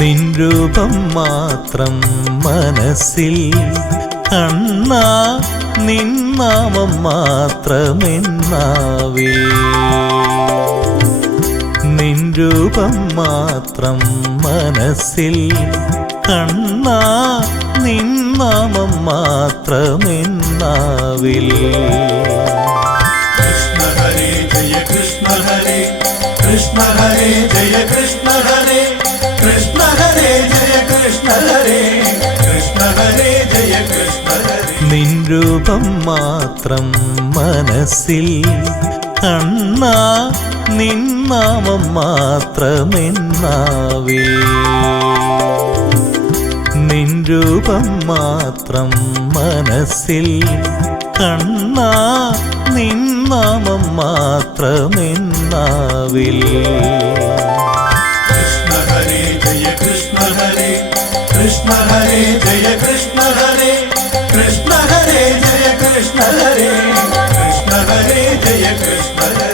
നിൻ രൂപം മാത്രം മനസ്സിൽ കണ്ണാ, നിൻ നാമം മാത്രമെന്നാവേ. നിൻ രൂപം മാത്രം മനസ്സിൽ കണ്ണാ, നിൻ നാമം മാത്രമെന്നാവിൽ. കൃഷ്ണ ഹരേ ജയ കൃഷ്ണ ഹരേ, കൃഷ്ണ ഹരേ ജയ കൃഷ്ണ ഹരേ, കൃഷ്ണ ഹരേ ജയ കൃഷ്ണ ഹരേ, കൃഷ്ണ ഹരേ ജയ കൃഷ്ണ ഹരേ. നിൻ രൂപം മാത്രം മനസ്സിൽ കണ്ണാ, നിൻ നാമം മാത്രമെന്നാവേ. നിൻ രൂപം മാത്രം മനസ്സിൽ കണ്ണാ, നിൻ നാമം മാത്രമെന്നാവിൽ. കൃഷ്ണ ഹരേ ജയ കൃഷ്ണ ഹരേ, കൃഷ്ണ ഹരേ ജയ കൃഷ്ണ ഹരേ, കൃഷ്ണ ഹരേ ജയ കൃഷ്ണ ഹരേ, കൃഷ്ണ ഹരേ ജയ കൃഷ്ണ ഹരേ.